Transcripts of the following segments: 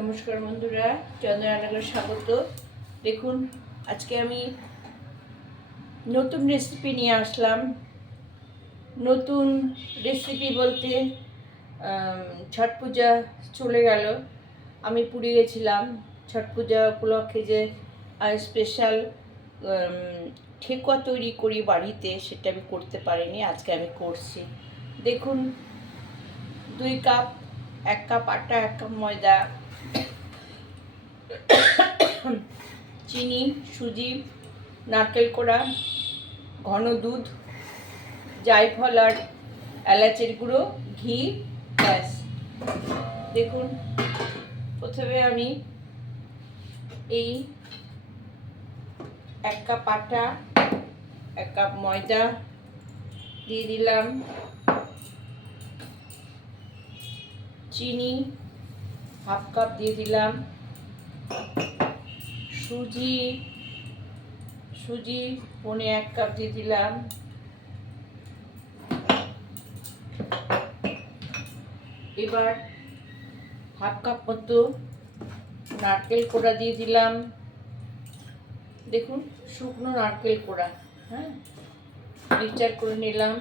নমস্কার বন্ধুরা চন্দ্রনানগর স্বাগত। দেখুন, আজকে আমি নতুন রেসিপি নিয়ে আসলাম। নতুন রেসিপি বলতে ছট পূজা চলে গেল। আমি পুরী গেছিলাম ছট পূজা উপলক্ষে যে স্পেশাল ঠেকুয়া তৈরি করি বাড়িতে, সেটা আমি করতে পারিনি, আজকে আমি করছি। দেখুন, দুই কাপ, এক কাপ আটা, এক কাপ ময়দা চিনি, সুজি, নারকেল কোড়া, ঘন দুধ, জায়ফল আর এলাচের গুঁড়ো, ঘি, ব্যাস। দেখুন, প্রথমে আমি এই এক কাপ আটা, এক কাপ ময়দা দিয়ে দিলাম। চিনি হাফ কাপ দিয়ে দিলাম। সুজি সুজি পনে এক কাপ দিয়ে দিলাম। এবার হাফ কাপ মতো নারকেল কোড়া দিয়ে দিলাম। দেখুন, শুকনো নারকেল কোড়া হ্যাঁ? মিক্সচার করে নিলাম।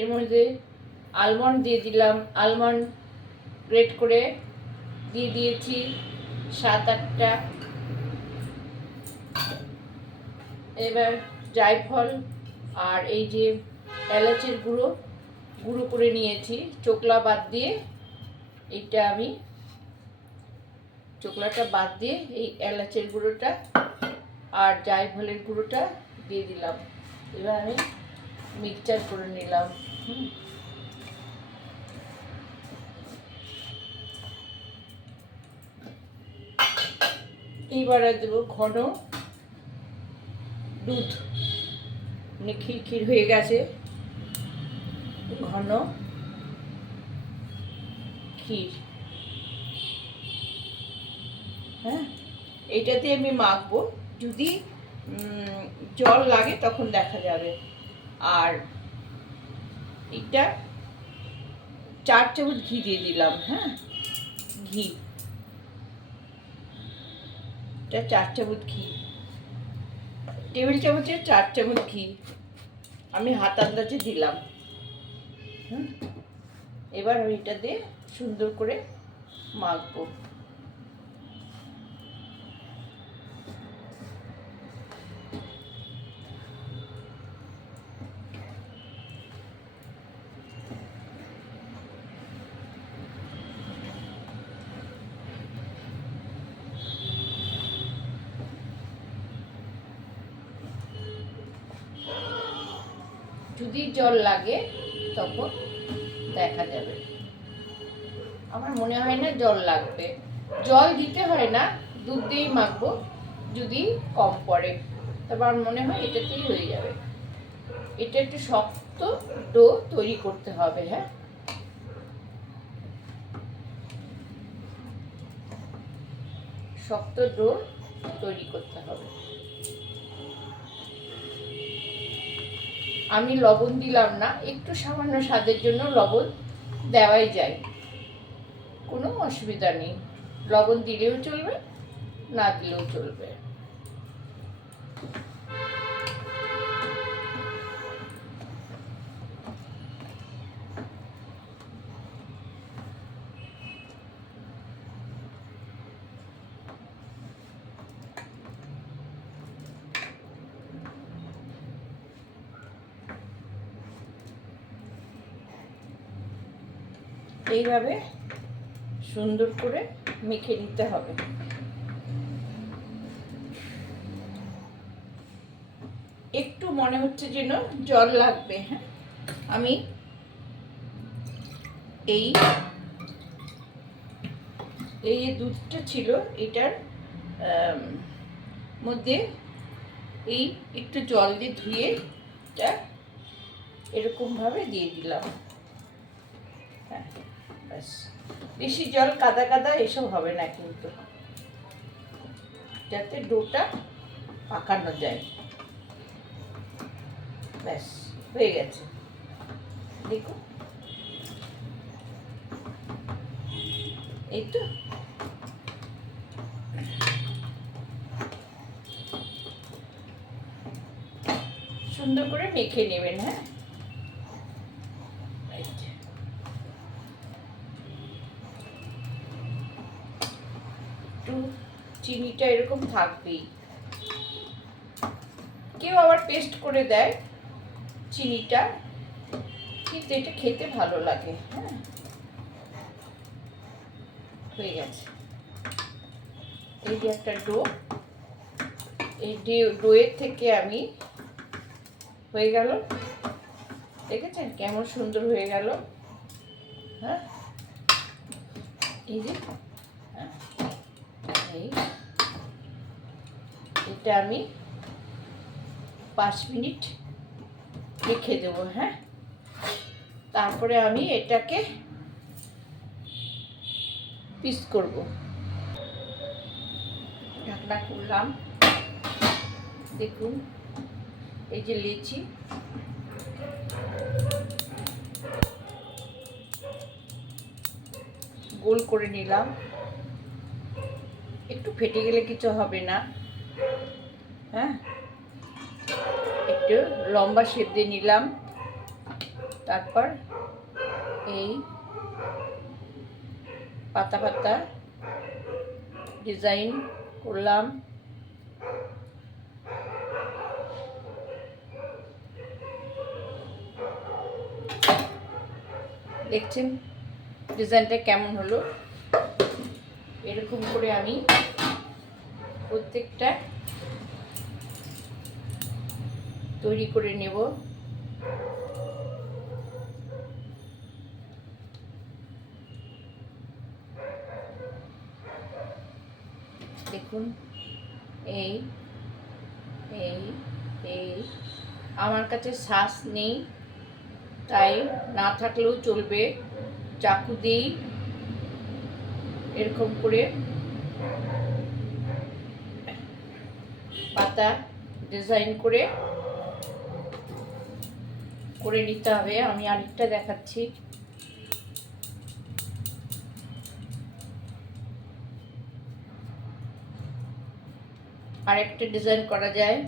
এর মধ্যে আলমন্ড দিয়ে দিলাম। আলমন্ড গ্রেট করে দিয়ে দিয়েছি সাত আটটা। এবার জায়ফল আর এই যে এলাচের গুঁড়ো গুঁড়ো করে নিয়েছি। চোকলা বাদ দিয়ে এইটা আমি চোকলাটা বাদ দিয়ে এই এলাচের গুঁড়োটা আর জায়ফলের গুঁড়োটা দিয়ে দিলাম। এবার আমি মিক্সচার করে নিলাম। হুম। এইবার আর দেবো ঘন দুধ। মানে ক্ষীর হয়ে গেছে। ঘন ক্ষীর। হ্যাঁ এইটাতে আমি মাখবো। যদি জল লাগে তখন দেখা যাবে। আর এটা চার চামচ ঘি দিয়ে দিলাম হ্যাঁ? ঘি। এটা চার চামচ ঘি। টেবিল চামচে চার চামচ ঘি। আমি হাত আন্দাজে দিলাম। এবার আমি এটা দিয়ে সুন্দর করে মাখবো। যদি জল লাগে, তখন দেখা যাবে। আমার মনে হয় না জল লাগবে। জল দিতে হয় না, দুধ দিয়েই মাখবো, যদি কম পড়ে। তবে আমার মনে হয় এটাতেই হয়ে যাবে। এটা একটু শক্ত ডো তৈরি করতে হবে হ্যাঁ? শক্ত ডো তৈরি করতে হবে। আমি লবণ দিলাম না, একটু সামান্য স্বাদের জন্য লবণ দেওয়াই যায়। কোনো অসুবিধা নেই। লবণ দিলেও চলবে, না দিলেও চলবে। এইভাবে সুন্দর করে মেখে নিতে হবে। একটু মনে হচ্ছে যেন জল লাগবে হ্যাঁ? আমি এই এই যে দুধটা ছিল, এটার মধ্যে এই একটু জল দিয়ে ধুয়ে এটা এরকমভাবে দিয়ে দিলাম। ব্যাস। বেশি জল কাদা কাদা এসব হবে না কিন্তু। যাতে ডোটা পাকানো যায়। ব্যাস, হয়ে গেছে। দেখুন এই তো। সুন্দর করে মেখে নেবেন হ্যাঁ? একটু চিনিটা এরকম থাকবেই। কেউ আবার পেস্ট করে দেয় চিনিটা কিন্তু এটা খেতে ভালো লাগে হ্যাঁ? হয়ে গেছে। এই যে একটা ডো এই ডোয়ের থেকে আমি হয়ে গেল। দেখেছেন কেমন সুন্দর হয়ে গেল? হ্যাঁ? এই যে হ্যাঁ, এই এটা আমি পাঁচ মিনিট রেখে দেবো হ্যাঁ? তারপরে আমি এটাকে পিস করব। ঢাকনা খুললাম। দেখুন, এই যে লেচি। গোল করে নিলাম। একটু ফেটে গেলে কিছু হবে না। হ্যাঁ? একটু লম্বা শেপ দিয়ে নিলাম। তারপর এই পাতা পাতা ডিজাইন করলাম। দেখছেন? ডিজাইনটা কেমন হলো? এরকম করে আমি প্রত্যেকটা তৈরি করে নেব। দেখুন, এই এই এই, আমার কাছে শ্বাস নেই, তাই না থাকলেও চলবে। চাকু দিই। এরকম করে পাতা ডিজাইন করে করে নিতে হবে। আমি আরেকটা দেখাচ্ছি। আরেকটা ডিজাইন করা যায়।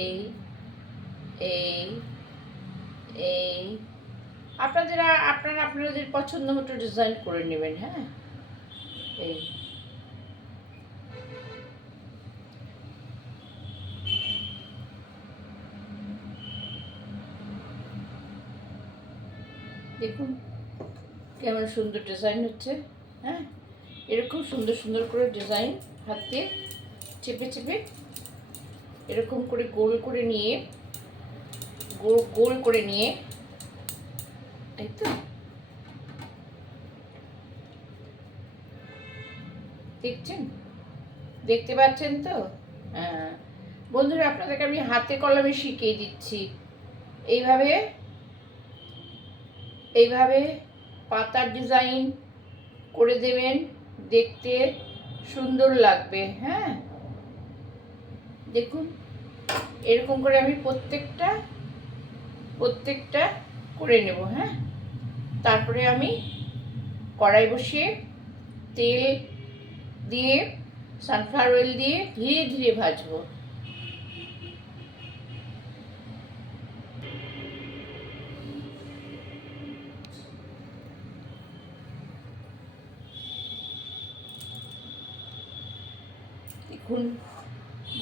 এই এই এই। আপনাদের, আপনারা, আপনাদের পছন্দ মতো ডিজাইন করে নেবেন হ্যাঁ? দেখুন কেমন সুন্দর ডিজাইন হচ্ছে হ্যাঁ? এরকম সুন্দর সুন্দর করে ডিজাইন হাত দিয়ে চেপে চেপে এরকম করে গোল করে নিয়ে, গোল গোল করে নিয়ে দেখতে পাচ্ছেন তো? হ্যাঁ। বন্ধুরা, আপনাদেরকে আমি হাতে কলমে শিখিয়ে দিচ্ছি। এইভাবে এইভাবে পাতার ডিজাইন করে দেবেন। দেখতে সুন্দর লাগবে হ্যাঁ? দেখুন, এরকম করে আমি প্রত্যেকটা প্রত্যেকটা করে নেব হ্যাঁ? তারপরে আমি কড়াই বসিয়ে তেল দিয়ে সানফ্লাওয়ার অয়েল দিয়ে ধীরে ধীরে ভাজবো। দেখুন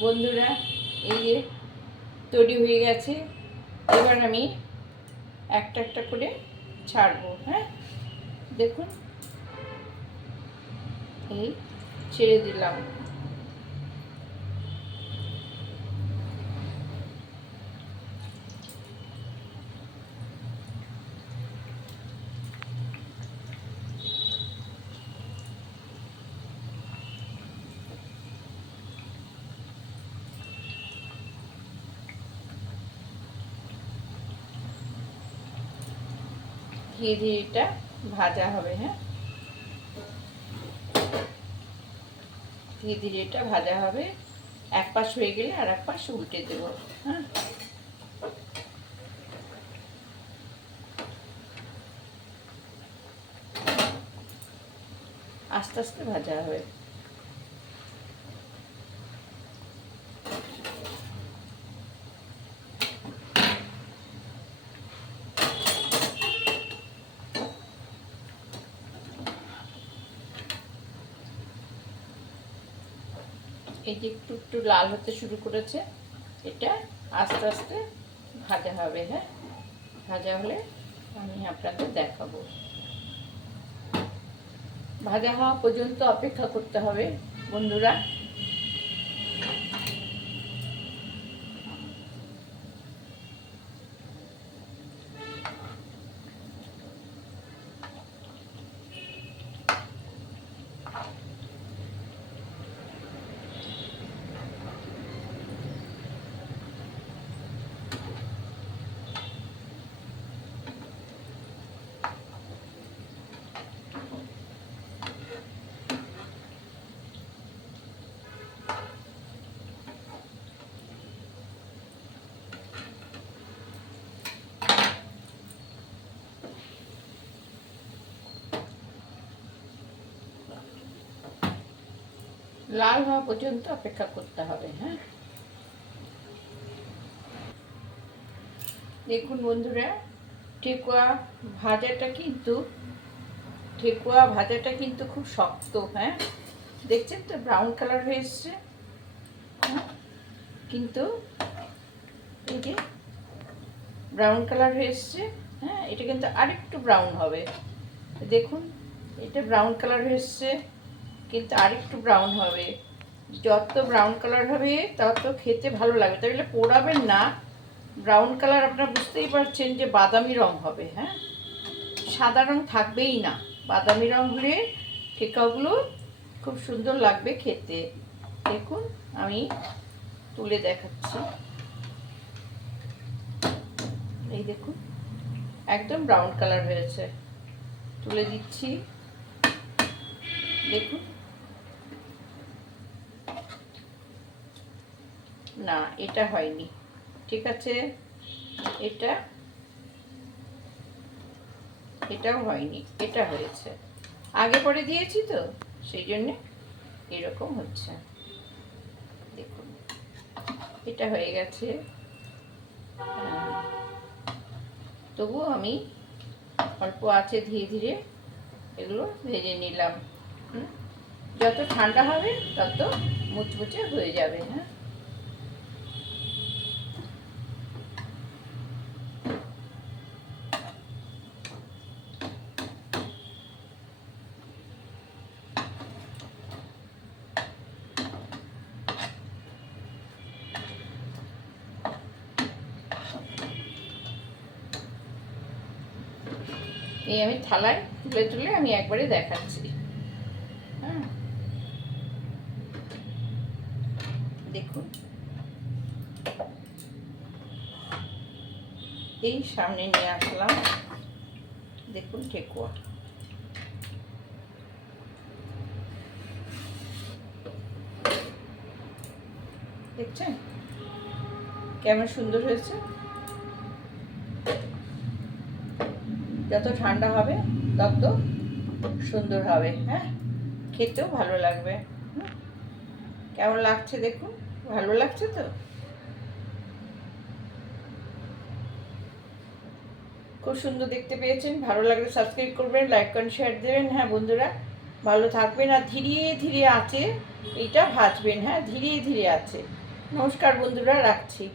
বন্ধুরা, এই যে তৈরি হয়ে গেছে। এবার আমি একটা একটা করে ছাড়বো হ্যাঁ? দেখুন, এই ছেড়ে দিলাম। ধীরে ধীরে এটা ভাজা হবে হ্যাঁ? ধীরে ধীরে এটা ভাজা হবে। এক পাশ হয়ে গেলে আর এক পাশ উল্টে দেবো। হ্যাঁ? আস্তে আস্তে ভাজা হবে। যে একটু একটু লাল হতে শুরু করেছে, এটা আস্তে আস্তে ভাজা হবে হ্যাঁ? ভাজা হলে আমি আপনাদের দেখাবো। ভাজা হওয়া পর্যন্ত অপেক্ষা করতে হবে, বন্ধুরা। লাল হওয়া পর্যন্ত অপেক্ষা করতে হবে হ্যাঁ? দেখুন বন্ধুরা, ঠেকুয়া ভাজাটা কিন্তু, ঠেকুয়া ভাজাটা কিন্তু খুব শক্ত হ্যাঁ? দেখছেন তো ব্রাউন কালার হয়ে এসছে হ্যাঁ? কিন্তু এই যে ব্রাউন কালার হয়ে এসছে হ্যাঁ? এটা কিন্তু আরেকটু ব্রাউন হবে। দেখুন, এটা ব্রাউন কালার হয়ে এসছে। কিন্তু আরেকটু ব্রাউন হবে। যত ব্রাউন কালার হবে, তত খেতে ভালো লাগবে। তাহলে পোড়াবেন না। ব্রাউন কালার আপনারা বুঝতেই পারছেন যে বাদামি রং হবে হ্যাঁ? সাদা রং থাকবেই না। বাদামি রং হলে ঠেকাগুলো খুব সুন্দর লাগবে খেতে। দেখুন, আমি তুলে দেখাচ্ছি। এই দেখুন, একদম ব্রাউন কালার হয়েছে। তুলে দিচ্ছি। দেখুন। না, এটা হয়নি। ঠিক আছে? এটা, এটাও হয়নি, এটা হয়েছে। আগে পরে দিয়েছি তো, সেই জন্যে এরকম হচ্ছে। দেখুন, এটা হয়ে গেছে। হ্যাঁ। তবুও আমি অল্প আছে ধীরে ধীরে এগুলো ভেজে নিলাম? যত ঠান্ডা হবে, তত মুচমুচে হয়ে যাবে হ্যাঁ এই আমি থালায় তুলে তুলে আমি একবারে দেখাচ্ছি। হ্যাঁ। দেখুন। এই সামনে নিয়ে আসলাম। দেখুন ঠেকুয়া দেখছেন? কেমন সুন্দর হয়েছে? যত ঠান্ডা হবে, তত সুন্দর হবে হ্যাঁ? খেতেও ভালো লাগবে? কেমন লাগছে দেখুন? ভালো লাগছে তো? খুব সুন্দর দেখতে পেয়েছেন, ভালো লাগলে সাবস্ক্রাইব করবেন লাইক করেন শেয়ার দেবেন হ্যাঁ বন্ধুরা? ভালো থাকবেন আর ধীরে ধীরে আছে এটা ভাজবেন হ্যাঁ? ধীরে ধীরে আছে। নমস্কার বন্ধুরা, রাখছি।